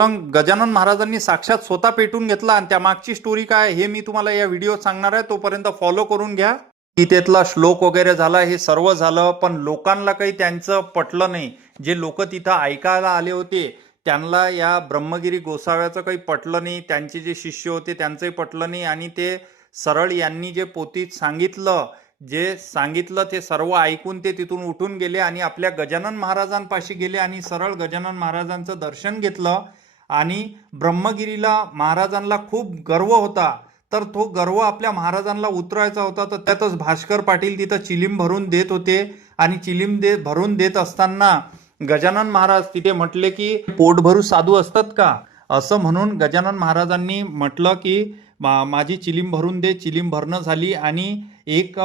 मग गजानन महाराजांनी साक्षात स्वतः पेटून घेतला आणि त्या मागची स्टोरी काय हे मी तुम्हाला या व्हिडिओत सांगणार आहे. तोपर्यंत फॉलो करून घ्या. गीतेतला श्लोक वगैरे झाला हे सर्व झालं पण लोकांना काही त्यांचं पटलं नाही. जे लोक तिथं ऐकायला आले होते त्यांना या ब्रह्मगिरी गोसाव्याचं काही पटलं नाही त्यांचे जे शिष्य होते त्यांचंही पटलं नाही आणि ते सरळ यांनी जे पोतीत सांगितलं जे सांगितलं ते सर्व ऐकून ते तिथून उठून गेले आणि आपल्या गजानन महाराजांपाशी गेले आणि सरळ गजानन महाराजांचं दर्शन घेतलं. आणि ब्रह्मगिरीला महाराजांना खूप गर्व होता. तर तो गर्व आपल्या महाराजांना उतरायचा होता. तर त्यातच भास्कर पाटील तिथं चिलीम भरून देत होते. आणि चिलीम दे भरून देत असताना गजानन महाराज तिथे म्हटले की पोटभरू साधू असतात का? असं म्हणून गजानन महाराजांनी म्हटलं की मा माझी चिलीम भरून दे चिलीम भरणं झाली. आणि एक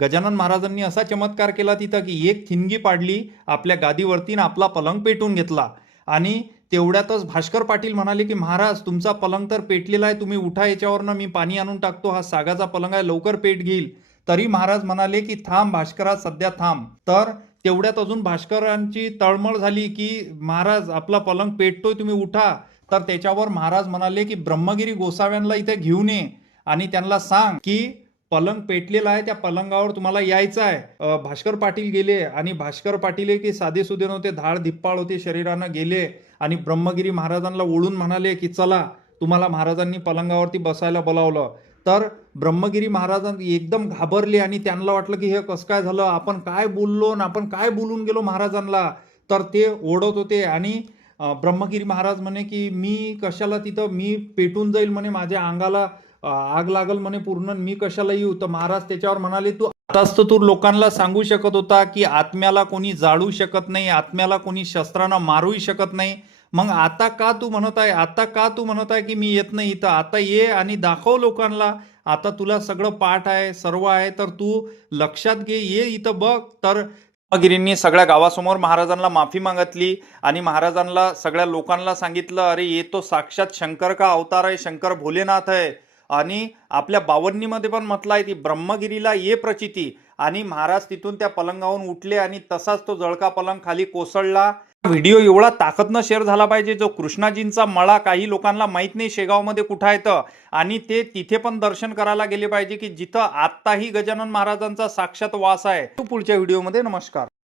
गजानन महाराजांनी असा चमत्कार केला तिथं की एक थिनगी पाडली आपल्या गादीवरती आणि आपला पलंग पेटून घेतला. आणि तेवढ्यातच भास्कर पाटील म्हणाले की महाराज तुमचा पलंग तर पेटलेला आहे तुम्ही उठा याच्यावरनं मी पाणी आणून टाकतो हा सागाचा पलंग आहे लवकर पेट घेईल. तरी महाराज म्हणाले की थांब भास्करा सध्या थांब. तर तेवढ्यात अजून भास्करांची तळमळ झाली की महाराज आपला पलंग पेटतोय तुम्ही उठा. तर त्याच्यावर महाराज म्हणाले की ब्रह्मगिरी गोसाव्यांना इथे घेऊन ये आणि त्यांना सांग की पलंग पेटलेला आहे त्या पलंगावर तुम्हाला यायचं आहे. भास्कर पाटील गेले आणि भास्कर पाटील की साधे सुधे नव्हते धाड धिप्पाळ होते शरीरानं गेले आणि ब्रह्मगिरी महाराजांना ओढून म्हणाले की चला तुम्हाला महाराजांनी पलंगावरती बसायला बोलावलं. तर ब्रह्मगिरी महाराजां एकदम घाबरले आणि त्यांना वाटलं की हे कसं काय झालं आपण काय बोललो आणि आपण काय बोलून गेलो महाराजांना? तर ते ओढत होते आणि ब्रह्मगिरी महाराज म्हणे की मी कशाला तिथं मी पेटून जाईल म्हणे माझ्या अंगाला आग लागल म्हणे पूर्ण. मी कशाला येऊ तर महाराज त्याच्यावर म्हणाले तू आताच तर तू लोकांना सांगू शकत होता की आत्म्याला कोणी जाळू शकत नाही आत्म्याला कोणी शस्त्रानं मारूही शकत नाही. मग आता का तू म्हणत आहे? आता का तू म्हणत आहे की मी येत नाही इथं? आता ये आणि दाखव लोकांना. आता तुला सगळं पाठ आहे सर्व आहे तर तू लक्षात घे. ये इथं बघ. तर गिरींनी सगळ्या गावासमोर महाराजांना माफी मागितली आणि महाराजांना सगळ्या लोकांना सांगितलं अरे ये तो साक्षात शंकर का अवतार आहे? शंकर भोलेनाथ आहे. आणि आपल्या बावन्नीमध्ये पण म्हटलं आहे ती ब्रह्मगिरीला ये प्रचिती. आणि महाराज तिथून त्या पलंगावून उठले आणि तसाच तो जळका पलंग खाली कोसळला. व्हिडिओ एवढा ताकदनं शेअर झाला पाहिजे जो कृष्णाजींचा मळा काही लोकांना माहीत नाही शेगावमध्ये कुठं आहे तर. आणि ते तिथे पण दर्शन करायला गेले पाहिजे की जिथं आत्ताही गजानन महाराजांचा साक्षात वास आहे. तो पुढच्या व्हिडिओमध्ये नमस्कार.